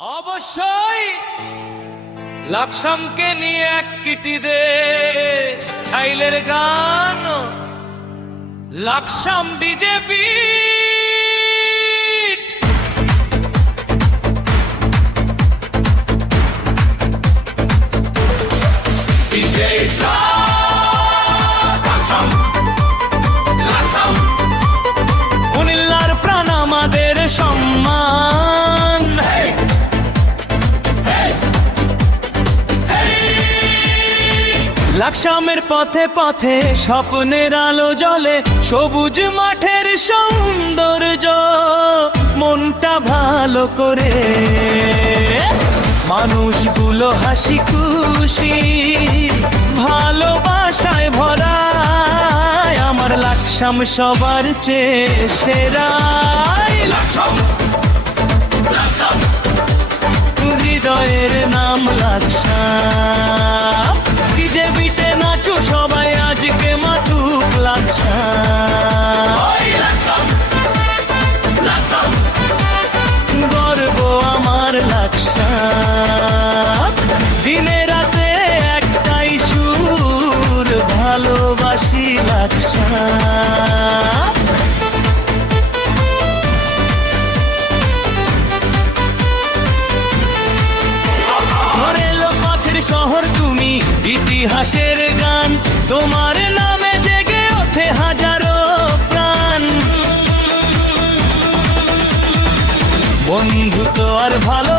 অবশ্যই লাকসামকে নিয়ে এক কিটি দে স্টাইলের গান লাকসাম বিজেপি কুমিল্লার প্রাণ আমাদের সম্মান লাকসামের পথে পথে স্বপ্নের আলো জ্বলে সবুজ মাঠের সৌন্দর্য মনটা ভালো করে মানুষগুলো হাসি খুশি ভালোবাসায় ভরা আমার লাকসাম সবার চেয়ে সেরা হৃদয়ের নাম লাকসাম বিজেপিতে নাচু সবাই আজকে মাতুক লাকসাম গর্ব আমার লাকসাম দিনে রাতে একটাই সুর ভালোবাসি লাকসাম শহর তুমি ইতিহাসের গান তোমার নামে জেগে ওঠে হাজারো প্রাণ বন্ধুত্ব আর ভালো